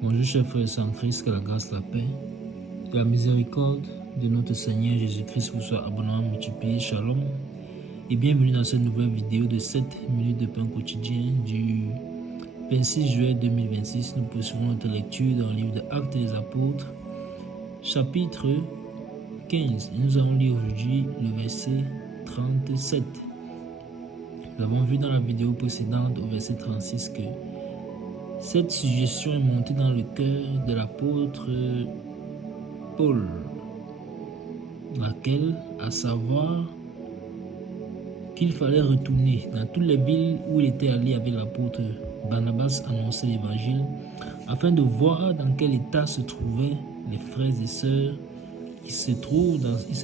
Bonjour chers frères et sœurs en Christ, que la grâce, la paix, que la miséricorde de notre Seigneur Jésus-Christ vous soit abondamment multipliée. Shalom et bienvenue dans cette nouvelle vidéo de 7 minutes de pain quotidien du 26 juillet 2026. Nous poursuivons notre lecture dans le livre des Actes des Apôtres, chapitre 15. Et nous allons lire aujourd'hui le verset 37. Nous avons vu dans la vidéo précédente au verset 36 que cette suggestion est montée dans le cœur de l'apôtre Paul, laquelle, à savoir qu'il fallait retourner dans toutes les villes où il était allé avec l'apôtre Barnabas annoncer l'évangile, afin de voir dans quel état se trouvaient les frères et sœurs qui se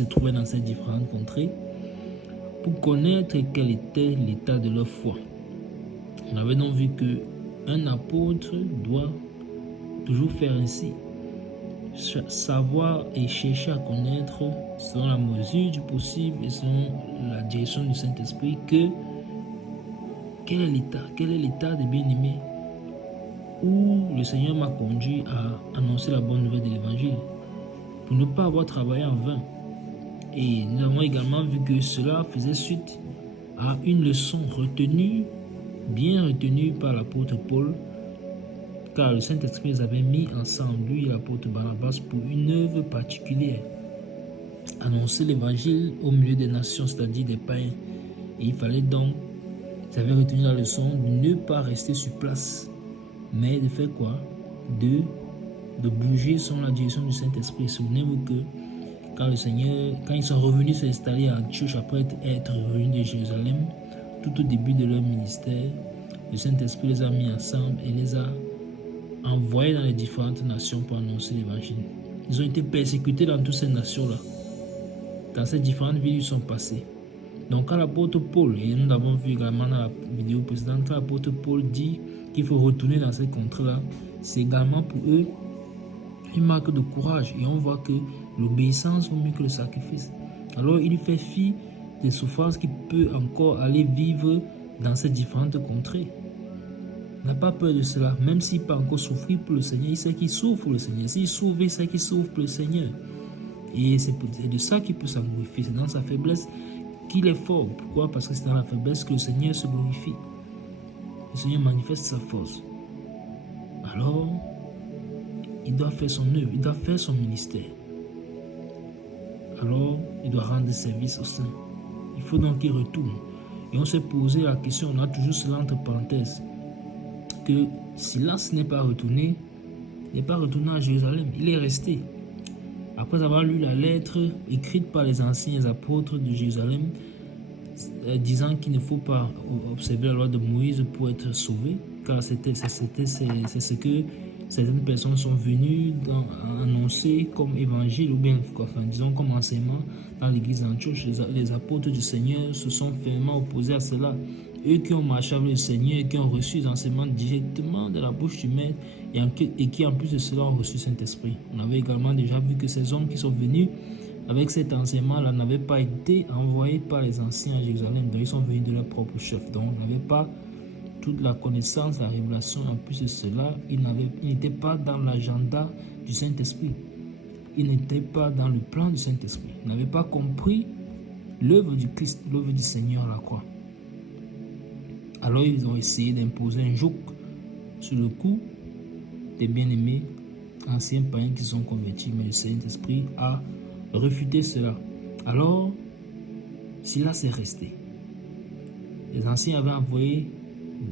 trouvaient dans ces différentes contrées, pour connaître quel était l'état de leur foi. On avait donc vu que un apôtre doit toujours faire ainsi, savoir et chercher à connaître selon la mesure du possible et selon la direction du Saint-Esprit quel est l'état des bien-aimés où le Seigneur m'a conduit à annoncer la bonne nouvelle de l'évangile, pour ne pas avoir travaillé en vain. Et nous avons également vu que cela faisait suite à une leçon bien retenue par l'apôtre Paul, car le Saint-Esprit les avait mis ensemble, lui et l'apôtre Barnabas, pour une œuvre particulière, annoncer l'évangile au milieu des nations, c'est-à-dire des païens. Et il fallait donc, ils avaient retenu la leçon de ne pas rester sur place, mais de faire quoi? De bouger selon la direction du Saint-Esprit. Souvenez-vous que quand ils sont revenus s'installer à Antioche après être revenus de Jérusalem, tout au début de leur ministère, le Saint-Esprit les a mis ensemble et les a envoyés dans les différentes nations pour annoncer l'évangile. Ils ont été persécutés dans toutes ces nations-là, dans ces différentes villes où ils sont passés. Donc quand l'apôtre Paul, et nous l'avons vu également dans la vidéo précédente, quand l'apôtre Paul dit qu'il faut retourner dans ces contrées-là, c'est également pour eux une marque de courage. Et on voit que l'obéissance vaut mieux que le sacrifice. Alors il fait fi des souffrances qu'il peut encore aller vivre dans ces différentes contrées. Il n'a pas peur de cela, même s'il peut encore souffrir pour le Seigneur. Il sait qu'il souffre pour le Seigneur. S'il souffre, il sait qu'il souffre pour le Seigneur. Et c'est de ça qu'il peut s'en glorifier. C'est dans sa faiblesse qu'il est fort. Pourquoi? Parce que c'est dans la faiblesse que le Seigneur se glorifie. Le Seigneur manifeste sa force. Alors, il doit faire son œuvre, il doit faire son ministère. Alors, il doit rendre service au Saint. Il faut donc qu'il retourne. Et on s'est posé la question, on a toujours cela entre parenthèses, que Silas n'est pas retourné à Jérusalem, il est resté. Après avoir lu la lettre écrite par les anciens apôtres de Jérusalem, disant qu'il ne faut pas observer la loi de Moïse pour être sauvé, car c'est ce que certaines personnes sont venues annoncer comme évangile, ou bien disons comme enseignement dans l'église d'Antioche. Les apôtres du Seigneur se sont fermement opposés à cela. Eux qui ont marché avec le Seigneur et qui ont reçu les enseignements directement de la bouche du Maître et qui en plus de cela ont reçu Saint-Esprit. On avait également déjà vu que ces hommes qui sont venus avec cet enseignement-là n'avaient pas été envoyés par les anciens à Jérusalem, donc ils sont venus de leur propre chef. Donc on n'avait pas toute la connaissance, la révélation. En plus de cela, il n'était pas dans l'agenda du Saint-Esprit. Il n'était pas dans le plan du Saint-Esprit. Il n'avait pas compris l'œuvre du Christ, l'œuvre du Seigneur à la croix. Alors ils ont essayé d'imposer un joug sur le cou des bien-aimés anciens païens qui sont convertis, mais le Saint-Esprit a refuté cela. Alors, Silas est resté. Les anciens avaient envoyé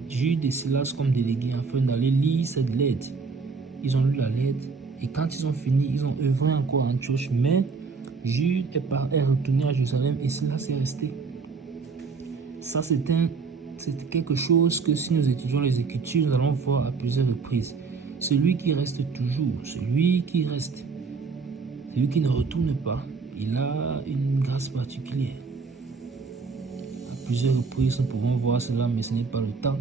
Jude et Silas comme délégués afin d'aller lire cette lettre. Ils ont lu la lettre et quand ils ont fini, ils ont œuvré encore en Antioche, mais Jude est retourné à Jérusalem et Silas est resté. Ça, c'est quelque chose que si nous étudions les Écritures, nous allons voir à plusieurs reprises. Celui qui reste toujours, celui qui ne retourne pas, il a une grâce particulière. À plusieurs reprises, nous pouvons voir cela, mais ce n'est pas le temps.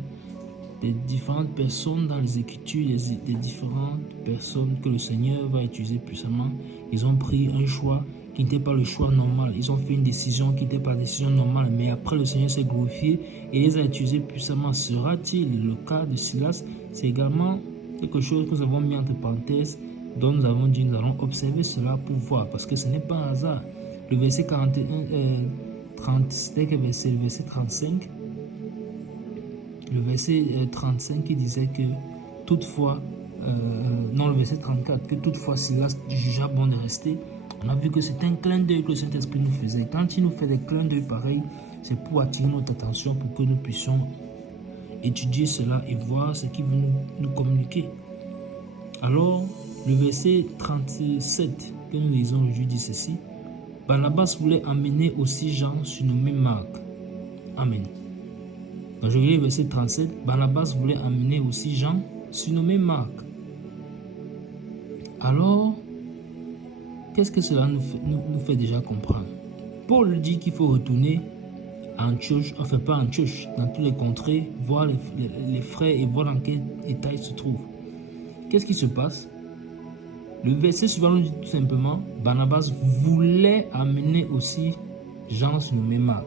Des différentes personnes dans les Écritures, des différentes personnes que le Seigneur va utiliser puissamment, ils ont pris un choix qui n'était pas le choix normal. Ils ont fait une décision qui n'était pas la décision normale, mais après le Seigneur s'est glorifié et les a utilisés puissamment. Sera-t-il le cas de Silas? C'est également quelque chose que nous avons mis entre parenthèses, dont nous avons dit nous allons observer cela pour voir, parce que ce n'est pas un hasard. Le verset 41, 30, c'était le verset 35. Le verset 35 qui disait que toutefois, non, le verset 34, que toutefois Silas jugea bon de rester. On a vu que c'est un clin d'œil que le Saint-Esprit nous faisait. Quand il nous fait des clins d'œil pareils, c'est pour attirer notre attention, pour que nous puissions étudier cela et voir ce qu'il veut nous communiquer. Alors, le verset 37 que nous lisons aujourd'hui dit ceci. Barnabas voulait amener aussi Jean surnommé Marc. Amen. Donc je lis le verset 37. Barnabas voulait amener aussi Jean surnommé Marc. Alors, qu'est-ce que cela nous fait déjà comprendre? Paul dit qu'il faut retourner à Antioche, enfin pas à Antioche, dans tous les contrées, voir les frères et voir dans quel état ils se trouvent. Qu'est-ce qui se passe? Le verset suivant nous dit tout simplement, Barnabas voulait amener aussi Jean surnommé Marc.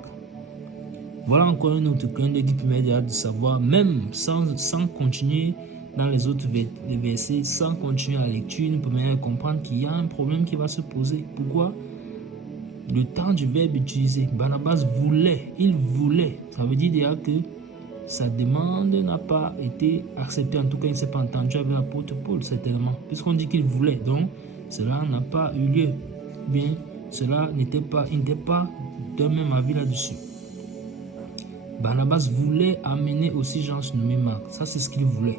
Voilà encore un autre clin d'œil qui permet de savoir, même sans continuer dans les autres versets, sans continuer la lecture, nous permet de comprendre qu'il y a un problème qui va se poser. Pourquoi? Le temps du verbe utilisé, Barnabas voulait, il voulait. Ça veut dire déjà que sa demande n'a pas été acceptée. En tout cas, il ne s'est pas entendu avec l'apôtre Paul, certainement. Puisqu'on dit qu'il voulait, donc cela n'a pas eu lieu. Bien, cela il n'était pas d'un même avis là-dessus. Barnabas voulait amener aussi Jean surnommé Marc. Ça, c'est ce qu'il voulait.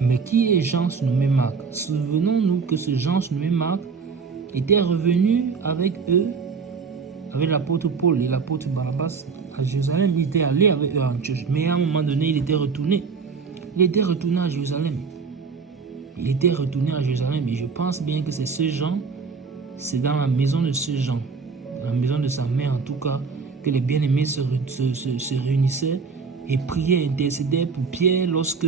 Mais qui est Jean surnommé Marc? Souvenons-nous que ce Jean surnommé Marc était revenu avec eux, avec l'apôtre Paul et l'apôtre Barnabas à Jérusalem. Il était allé avec eux à Antioche, mais à un moment donné, il était retourné. Il était retourné à Jérusalem. Et je pense bien que c'est ce Jean, c'est dans la maison de ce Jean, dans la maison de sa mère en tout cas, que les bien-aimés se réunissaient et priaient, intercédaient pour Pierre lorsque,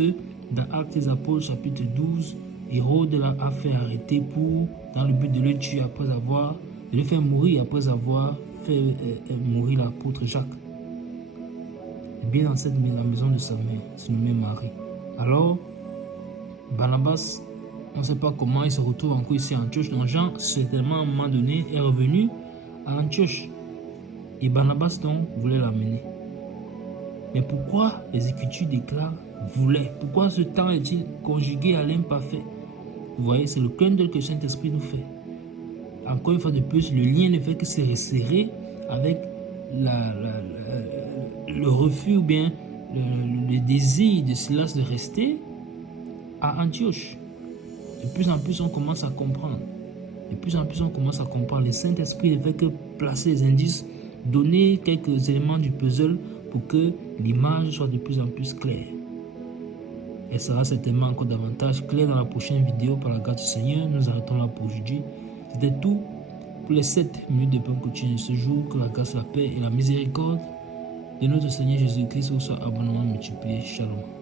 dans Actes des Apôtres, chapitre 12, Hérode l'a fait arrêter dans le but de le tuer de le faire mourir après avoir fait mourir l'apôtre Jacques. Et bien dans la maison de sa mère, se nommait Marie. Alors, Barnabas, on ne sait pas comment il se retrouve encore ici à Antioche. Donc Jean, certainement à un moment donné, est revenu à Antioche. Et Barnabas donc voulait l'amener. Mais pourquoi les Écritures déclarent voulait? Pourquoi ce temps est-il conjugué à l'imparfait? Vous voyez, c'est le clin d'œil que le Saint-Esprit nous fait. Encore une fois de plus, le lien ne fait que se resserrer avec le refus ou bien le désir de Silas de rester à Antioche. De plus en plus, on commence à comprendre. Le Saint-Esprit ne fait que placer les indices, donner quelques éléments du puzzle pour que l'image soit de plus en plus claire. Elle sera certainement encore davantage claire dans la prochaine vidéo par la grâce du Seigneur. Nous arrêtons là pour aujourd'hui. C'était tout pour les 7 minutes de pain quotidien de ce jour. Que la grâce, la paix et la miséricorde de notre Seigneur Jésus-Christ vous soient abondamment multipliées. Shalom.